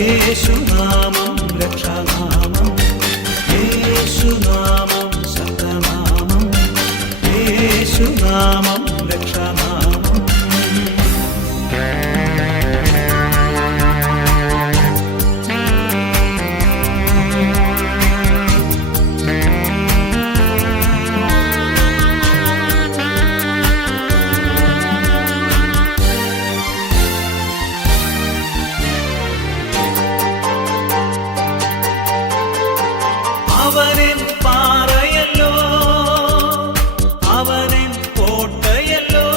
യേശുനാമം രക്ഷാനാമം, യേശുനാമം ശക്തനാമം, യേശുനാമം രക്ഷാനാമം. അവനെൻ പാറയല്ലോ, അവനെൻ കോട്ടയല്ലോ,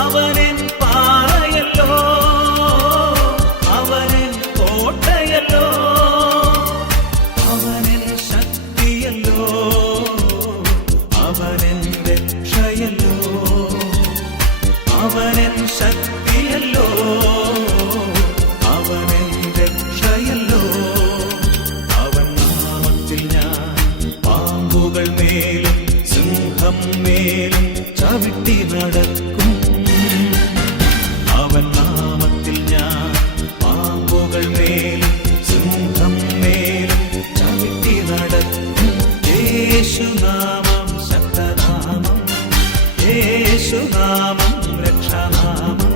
അവനെൻ പാറയല്ലോ, അവനെൻ കോട്ടയല്ലോ, അവനെൻ ശക്തിയല്ലോ, അവനെൻ രക്ഷയല്ലോ, അവനെൻ ശക്തിയല്ലോ, അവനെൻ രക്ഷയല്ലോ. പാമ്പുകൾ മേലും സിംഹം മേലും ചവിട്ടി നടക്കും. അവൻ നാമത്തിൽ ഞാൻ പാമ്പുകൾ മേലും സിംഹം മേലും ചവിട്ടി നടക്കും. യേശുനാമം ശക്തനാമം, യേശുനാമം രക്ഷാനാമം,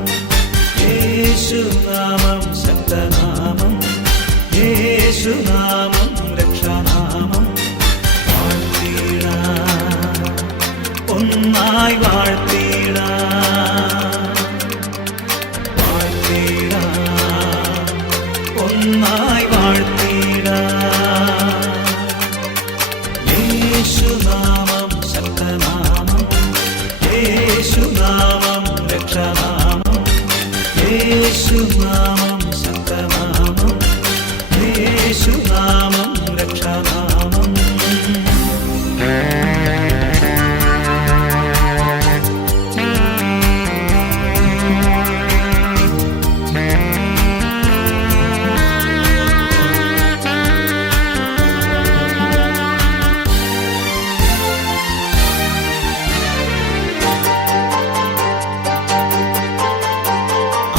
യേശുനാമം ശക്തനാമം, യേശുനാമം രക്ഷാനാമം. ഒന്നായി ഒന്നായി യേശുനാമം ശക്തനാമം, യേശുനാമം രക്ഷാനാമം, യേശുനാമം ശക്തനാമം, യേശുനാമം രക്ഷാനാമം.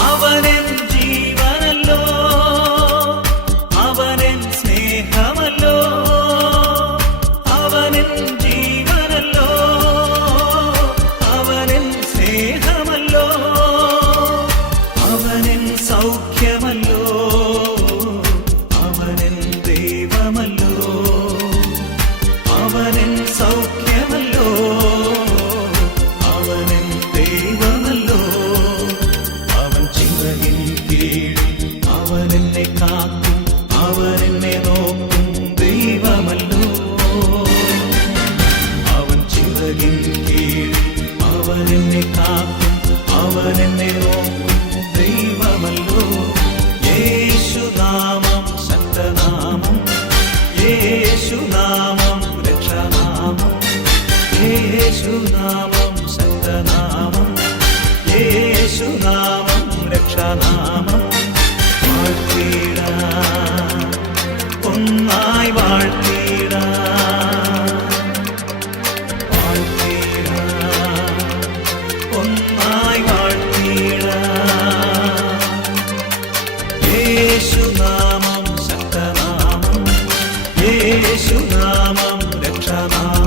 അവനെൻ ജീവനല്ലോ, അവനെൻ സ്നേഹമല്ലോ, അവനെൻ ജീവനല്ലോ, അവനെൻ സ്നേഹമല്ലോ, അവനെൻ സൗഖ്യമല്ലോ, അവനെൻ ദൈവമല്ലോ, അവനെൻ സൗഖ്യമല്ലോ, അവനെൻ ദൈവമല്ലോ. അവൻ ചിറകിൻ കീഴിൽ അവനെന്നെ കാക്കും, അവനെന്നെ നോക്കും ദൈവമല്ലോ. അവൻ ചിറകിൻ കീഴിൽ അവനെന്നെ കാക്കും, അവനെന്നെ നോക്കും ദൈവമല്ലോ. യേശുനാമം ശക്തനാമം, യേശുനാമം രക്ഷാനാമം, യേശുനാമം ശക്തനാമം, യേശുനാമം രക്ഷാനാമം. വാഴ്ത്തിടാം, ഒന്നായി വാഴ്ത്തിടാം, വാഴ്ത്തിടാം, ഒന്നായി വാഴ്ത്തിടാം. യേശുനാമം ശക്തനാമം, യേശുനാമം രക്ഷാനാമം.